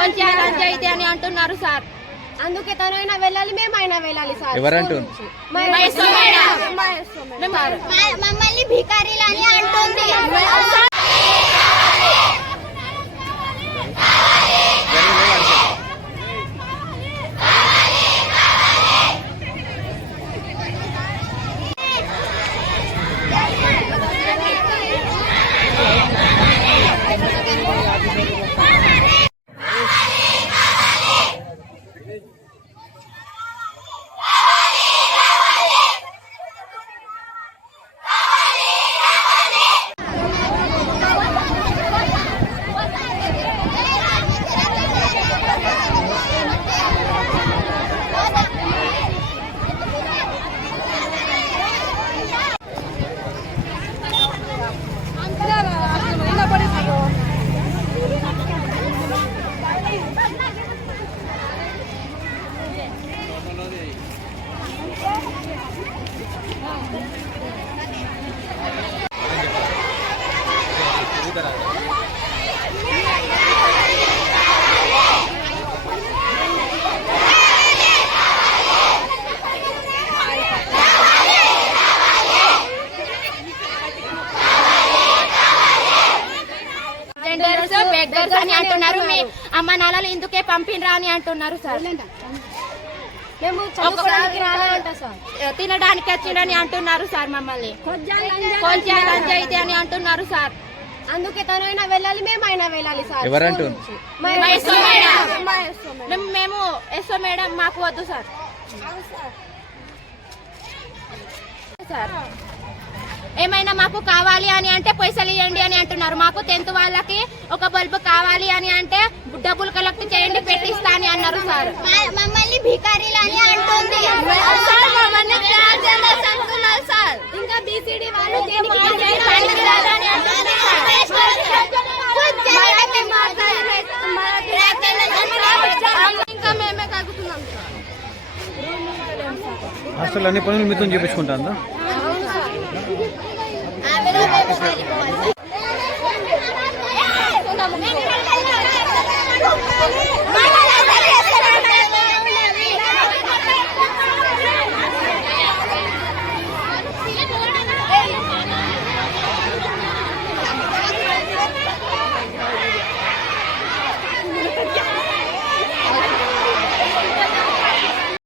కొంచెం పంచాయితీ అని అంటున్నారు సార్ అందుకే తనైనా వెళ్ళాలి మేమైనా వెళ్ళాలి సార్ ఎవరంటూ మహేశ్వర మేడం. మేము సార్ మమ్మల్ని భికారీలని బెగ్గర్స్ అని అంటున్నారు. మీ అమ్మ నాన్నలు ఇందుకే పంపినరా అని అంటున్నారు సార్. మేము చదువుకోవడానికి రాలేదంట సార్. తినడానికి వచ్చిండని అంటున్నారు సార్ మమ్మల్ని. కొంచెం పంచాయితీ అని అంటున్నారు సార్. అందుకే తనైనా వెళ్ళాలి మేమైనా వెళ్ళాలి సార్ మేము ఎస్ఓ మేడం మాకు వద్దు సార్. సార్ ఏమైనా మాకు కావాలి అని అంటే పైసలు ఇవ్వండి అని అంటున్నారు. మాకు టెన్త్ వాళ్ళకి ఒక బల్బు కావాలి అని అంటే డబ్బులు కలెక్ట్ చేయండి పెట్టిస్తా అని అన్నారు సార్. మమ్మల్ని భికారీలని అంటుంది. సార్, మమ్మల్ని transgenders అంటున్నారు సార్. ఇంకా బీసీడీ వాళ్ళు దేనికి పనికిరాదని అంటున్నారు సార్. ఇంకా మేమే కలుగుతున్నాం సార్. హాస్టల్ అన్ని పనులు మీతో చేపించుకుంటా Thank you.